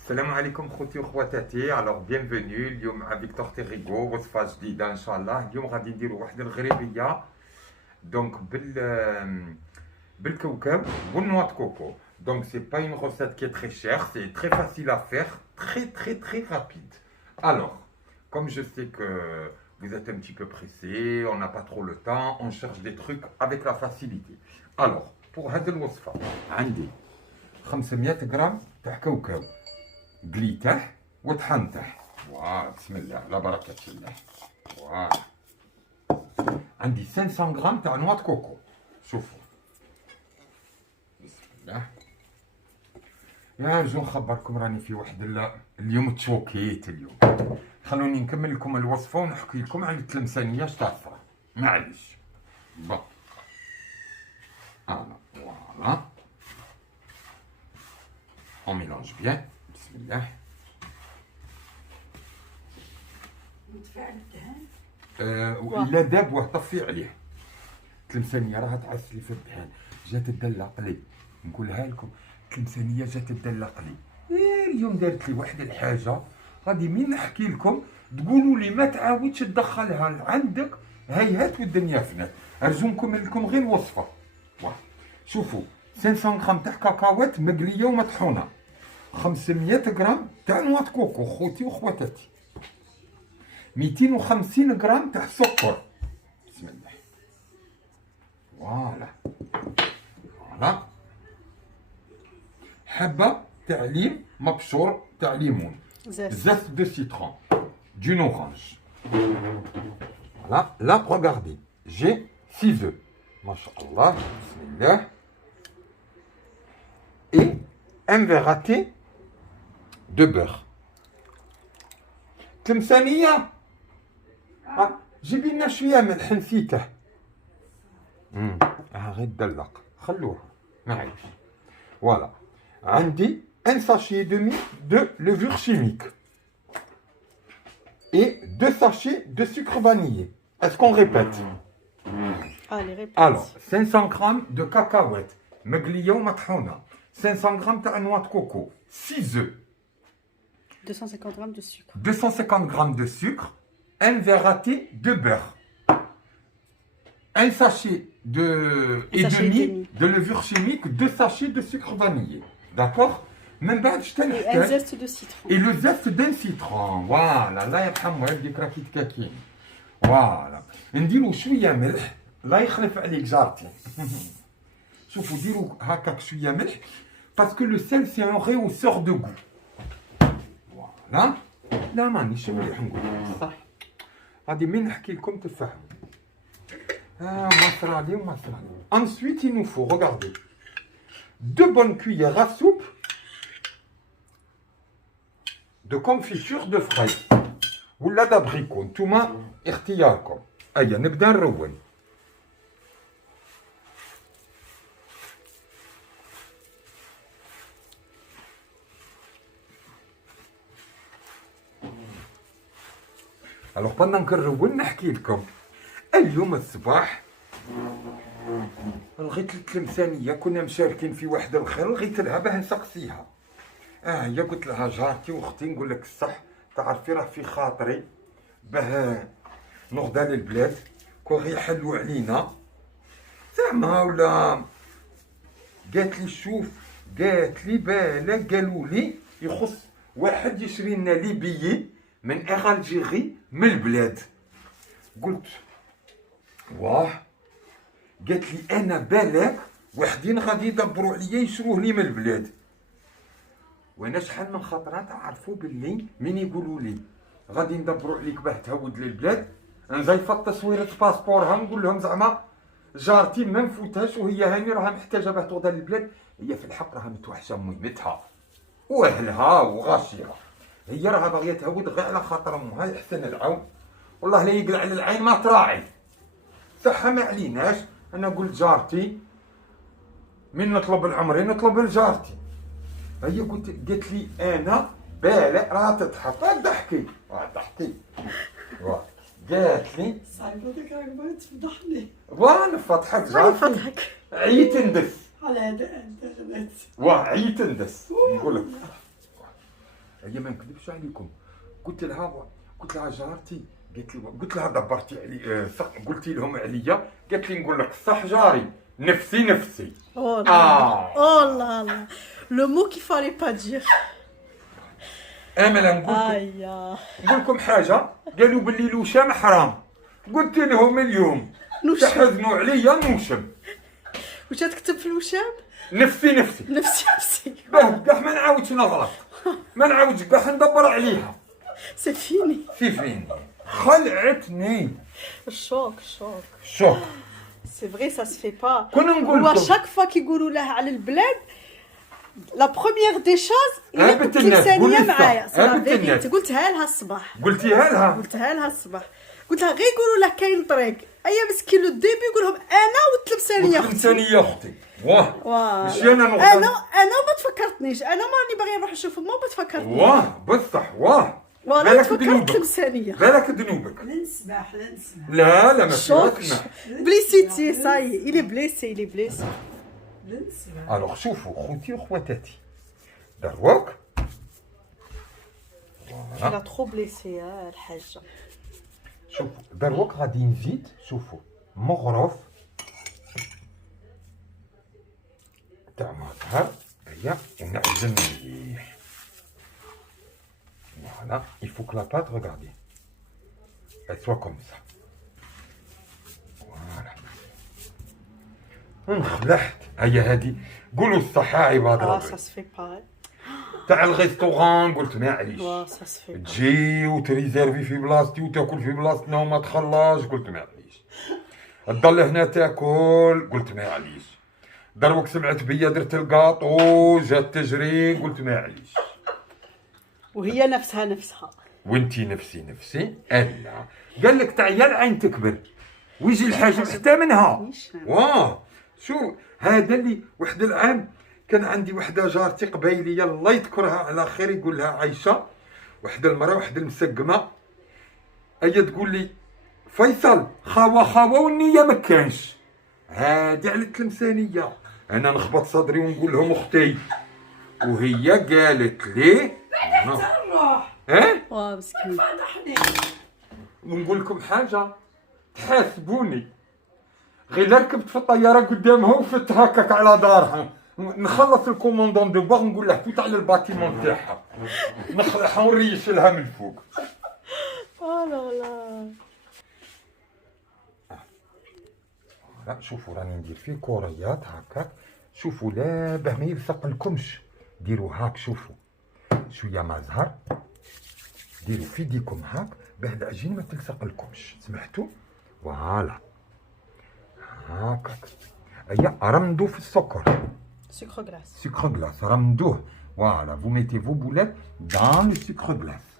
السلام عليكم خوتي وخواتاتي. بيانفوني اليوم مع فيكتور تيريغو وصفه جديده ان شاء الله. اليوم غادي نديرو واحد الغريبيه بالكوكب والنوا دو كوكو. Donc c'est pas une recette qui est très chère, c'est très facile à faire, très rapide. Alors, comme je sais que vous êtes un petit peu pressé, on n'a pas trop le temps, on cherche des trucs avec la facilité. Alors, pour هذه الوصفه عندي 500 غرام تاع كاوكاو قليته وطحنته. بسم الله لا بركة الله. عندي 500 غرام تاع نوا كوكو. شوفوا بسم الله. يا رجل نخبركم راني في واحد اليوم تشوكيت اليوم. خلوني نكمل لكم الوصفة ونحكي لكم على التلمسانية تاع الفرا. معليش. بون فوالا. On mélange bien. بسم الله. وإلا داب طفي عليه. التلمسانية راها تعسلي في الدهان، جات تدلق لي. نقولها لكم التلمسانية جات تدلق لي. اليوم دارت لي واحد الحاجة غادي من نحكي لكم تقولوا لي ما تعاودش تدخلها عندك، هيهات والدنيا فنات. ارجو نكمل لكم غير الوصفة. شوفوا 500 غرام تاع كاكاوات مقلية ومطحونة، 500 غرام تاع نوا كوكو خوتي وخواتاتي، 250 غرام تاع سكر. بسم الله. فوالا حبة تاع ليم مبشور تاع ليمون، زيت دو سيترون، دون اورانج. Là, regardez, j'ai 6 œufs. Masha'Allah, bismillah. Et un verre à thé de beurre. تلمسانية جيبي لنا شوية ملح نسيته. غير تدلق خلوها معليش. فوالا عندي un sachet demi de levure chimique et 2 sachets de sucre vanillé. Est-ce qu'on répète? Allez, répète. Alors 500 grammes de cacahuètes مقلية ومطحونة، 500 grammes de noix de coco, 6 œufs, 250 grammes de sucre, 250 grammes de sucre, un verre à thé de beurre, un sachet et demi de levure chimique, 2 sachets de sucre vanillé. D'accord? من بعد شتا et un zeste de citron. Et le zeste d'un citron. Voilà, الله يرحم والديك راه كي تكاكين. فوالا نديرو شويه ملح، الله يخلف عليك جارتي. شوفوا ديروا هكاك شويه ملح باسكو لو سيل سي ان ريوسور دو غو. فوالا لا مانيش مليح نقول صح، غادي من نحكي لكم تفهموا. مصرالي ومصرالي. Ensuite il nous faut, regardez, 2 bonnes cuillères à soupe de confiture de fraise ولا d'abricot، نتوما اختياركم. هيا نبدا نرون. الوغ بندان كنرون نحكي لكم. اليوم الصباح لغيت التلمسانية كنا مشاركين في واحد الخير، لغيت لها باه نسقسيها. هي قلت لها جارتي واختي نقول لك الصح، تعرفي راه في خاطري باه نغدا للبلاد كون غيحلوا علينا زعما ولا. قالت لي شوف، قالت لي بالك قالوا لي يخص واحد يشري لنا لي بيي من الجيري من البلاد. قلت واه. قالت لي انا بالك وحدين غادي يدبروا عليا يشروه لي من البلاد. وانا شحال من خطره تعرفوا باللي من يقولوا لي غادي ندبروا عليك باه تهود للبلاد، نزيف تصويره باسبورها نقول لهم زعما جارتي ما نفوتهاش وهي هاني راها محتاجه باه تغدا للبلاد. هي في الحق راها متوحشه مهمتها واهلها وغاشيها، هي راها باغيه تهود غير على خاطر امها يحسن العون. والله لا يقلع على العين ما تراعي. صح ما عليناش. انا قلت جارتي من نطلب العمري نطلب لجارتي. هي قالت لي انا بالك راه تضحك. ضحكي ضحكي. قالت لي صاحبتك راك باغي تفضحني. وانا فضحك جارتي. عييت ندس على هذا انت غلط. عييت ندس نقول لك. هي ما نكذبش عليكم، قلت لها جارتي، قلت لها دبرتي علي قلتي لهم عليا، قالت لي نقول لك صح جاري، نفسي. Oh là, oh là là, le mot qu'il fallait pas dire. امل Aïe. نقول لكم حاجه، قالوا باللي الوشام حرام، قلت لهم اليوم نوشم. تحزنوا عليا نوشم. واش تكتب في الوشام؟ نفسي نفسي. باه كاع ما نعاودش نغلط، ما نعاودش كاع ندبر عليها. C'est fini. في فين خلعتني Choc. شوك. C'est vrai, ça se fait pas. كنا نقول هو لكم chaque fois كيقولوا له على البلاد لا بروميير دي شوز اللي بنت قلت الناس، قولي لسانيه الصح. معايا سي لا بنت الناس. فيغيتي، قلتها لها الصباح قلتيها لها، قلت لها غير يقولوا له كاين طريق، ايا مسكين لو ديبي يقول لهم انا والتلمسانيه اختي. الإنسانية أختي. واه ماشي أنا نغلط. انا ما تفكرتنيش، انا ماني باغي نروح نشوف ما تفكرتني. واه بصح واه وانا بالك تفكرت ذنوبك. التلمسانيه. بالك ذنوبك. نسمح. لا ما شوك. فيهاش. بليسيتي صاي il est blessé. نسمح. الوغ شوفوا خوتي وخواتاتي دروك Il a trop blessé الحاجه. شوفوا دروك غادي نزيد، شوفوا مغرف تاع مطهر هيا ونعجن مليح. Voilà, il faut que la pâte, regardez, elle soit comme ça. Voilà. انخلعت. هيا هادي قولوا الصحة عباد ça ربي. se fait pas. تاع الريستوران قلت معليش. Ça se fait pas. تجي وتريزيرفي في بلاصتي وتاكل في بلاصتنا وما تخلاش، قلت معليش. تضل هنا تاكل، قلت معليش. دروك سمعت بيا درت الكاطو جات تجري، قلت معليش. وهي نفسها. وانتي نفسي الا قال لك تعيا العين تكبر ويجي الحاجب حتى منها. واه شو هذا اللي واحد العام كان عندي وحده جارتي قبايليه الله يذكرها على خير، يقول لها عايشه، واحد المراه واحد المسقمه، هي تقول لي فيصل خاوه والنيه ما كانش، هادي على التلمسانيه. انا نخبط صدري ونقول لهم اختي، وهي قالت لي نروح. واه مسكين. فضحني. ونقول لكم حاجه تحاسبوني، غير لا ركبت في الطياره قدامها وفت هكاك على دارها، نخلص الكوموندون دو باغ نقول له فوت على الباتيمون تاعها، نخلعها ونريش لها من فوق. لا شوفوا راني ندير فيه كوريات هكاك، شوفوا لا باه ما يلصق لكمش، ديروا هاك، شوفوا شويه ما زهر، ديروا في يديكم هاك باه العجين ما تلصق لكمش، سمعتوا؟ فوالا هاكاك. هيا رمدوا في السكر، sucre glace رمدوه. فوالا vous mettez vos boulettes dans le sucre glace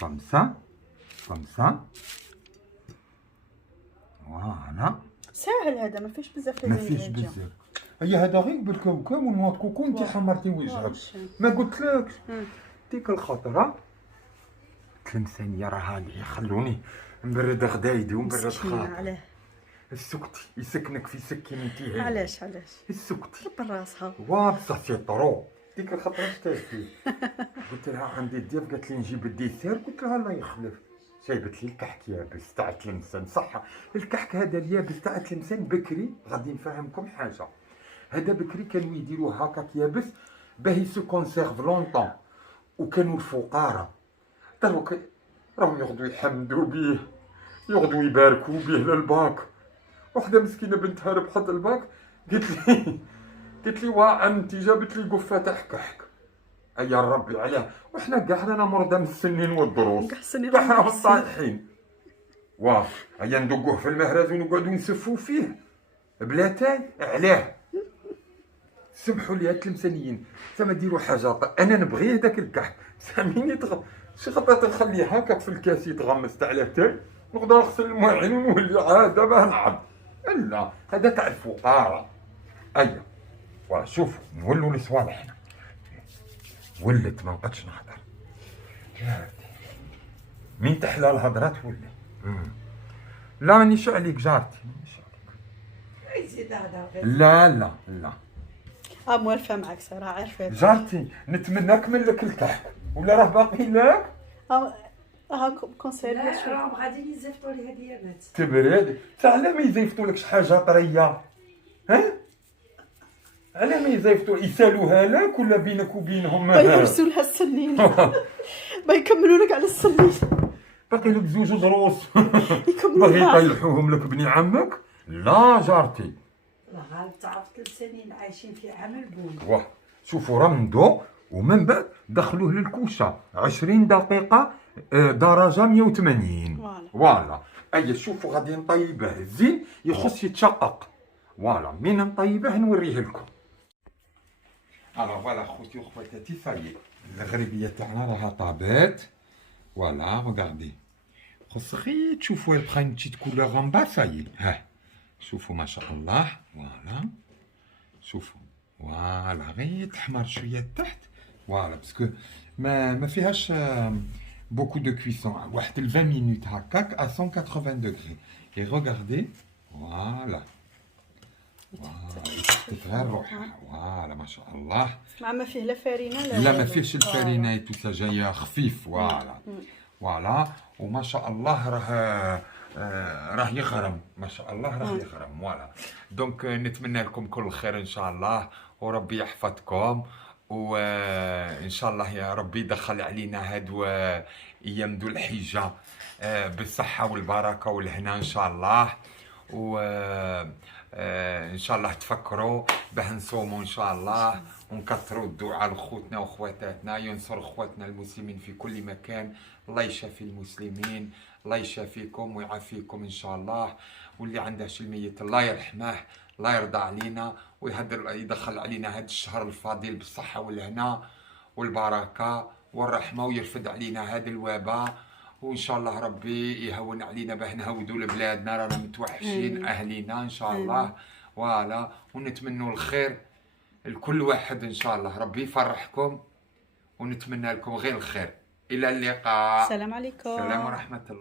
comme ça فوالا. ساهل هذا، ما فيش بزاف ما فيش بزاف. هيا هذا غير بالكاوكاو والنوا كوكو، انت حمرتي وجهك ما قلتلكش ديك الخطره. تلمسانيه راها لي خلوني نبرد غدايدي ونبرد خاطري. علاه السكتي يسكنك في سكين انتهاء. علاش السكتي براسها. وا بصح سي طرو. ديك الخطره شتاتي قلت لها عندي الضيف، قالت لي نجيب الديسير، قلت لها الله يخلف، جايبت لي الكحك يابس تاع تلمسان. صح الكحك هذا اليابس تاع تلمسان بكري غادي نفهمكم حاجه، هذا بكري كانوا يديروه هكاك يابس باه يسو كونسيرف لونطون، وكانوا الفقراء دروك راهم يغدو يحمدوا بيه، يغدو يباركوا بيه للباك. وحده مسكينه بنتها ربحت الباك، قلت لي واه انت جابت لي قفه تاع كحك. يا ربي علاه، وحنا كاع رانا مرضى من السنين والضروس، كاع راهم طايحين. واه هيا ندقوه في المهرز ونقعدو نسفو فيه بلا تاي. علاه؟ سمحوا لي التلمسانيين، ثما ديروا حاجه انا نبغي هذاك الكحك، ساميني شي خطات نخليه هكاك في الكاس يتغمس تاع لاتاي، نقدر نغسل المواعين ونولي عاد باه نلعب. لا هذا تاع الفقراء. ايا وشوفوا نولوا لصوالحنا. ولت ما نقدش نهضر، من تحلى الهضره تولي. لا مانيش عليك جارتي، مانيش عليك. يزيد هذا. لا موالفه معك صراحه، عارفه جارتي نتمنى نكمل لك الكحك. ولا راه باقي لك؟ هاكم كونسيرفي لا شويه. راهم غاديين يزيفطوا لي هديات. تبرد على ما يزيفطولكش حاجه طريه، ها؟ على ما يسالوها لك ولا بينك وبينهم؟ يحبسوا لها السنين. ما يكملوا لك على السنين. باقي لك زوج دروس. يكملوا باغي معاك. يطيحوهم لك بني عمك؟ لا جارتي. لا غالب تعرف 3 سنين عايشين في عمل بون. واه شوفوا رمضوا ومن بعد دخلوه للكوشه 20 دقيقه، درجه 180. فوالا اي شوفوا غادي نطيبه الزين يخص يتشقق. فوالا من نطيبه نوريه لكم. فوالا خوتي وخواتاتي صايي الغريبيه تاعنا راها طابت. فوالا ريغاردي خص غير تشوفوا بقى نتي كولور ان با صايي. ها شوفوا ما شاء الله. فوالا شوفوا فوالا غير تحمر شويه تحت. فوالا باسكو ما فيهاش بوكو دو كويسون، واحد 20 مينوت هكاك ا 180 دوغري. اي ريغاردي فوالا تتغير روحها. فوالا ما شاء الله. مع ما فيه لا فارينه لا ما فيهش الفارينه توسا جايه خفيف. فوالا فوالا وما شاء الله راه يغرم ما شاء الله راه يغرم. فوالا دونك نتمنى لكم كل الخير ان شاء الله وربي يحفظكم وان شاء الله يا ربي يدخل علينا هادو ايام ذو الحجه بالصحه والبركه والهنا ان شاء الله. و ان شاء الله تفكروا باه نصوموا ان شاء الله ونكثروا الدعاء لخوتنا وخواتاتنا، ينصر خواتنا المسلمين في كل مكان. الله يشافي المسلمين، الله يشافيكم ويعافيكم ان شاء الله. واللي عنده شي الميت الله يرحمه، الله يرضى علينا يدخل علينا هذا الشهر الفضيل بالصحه والهنا والبركه والرحمه ويرفد علينا هذا الوباء. وان شاء الله ربي يهون علينا باه نهودوا لبلادنا رانا متوحشين اهلينا ان شاء الله. فوالا ونتمنوا الخير لكل واحد ان شاء الله. ربي يفرحكم ونتمنى لكم غير الخير. الى اللقاء. السلام عليكم. السلام ورحمه الله.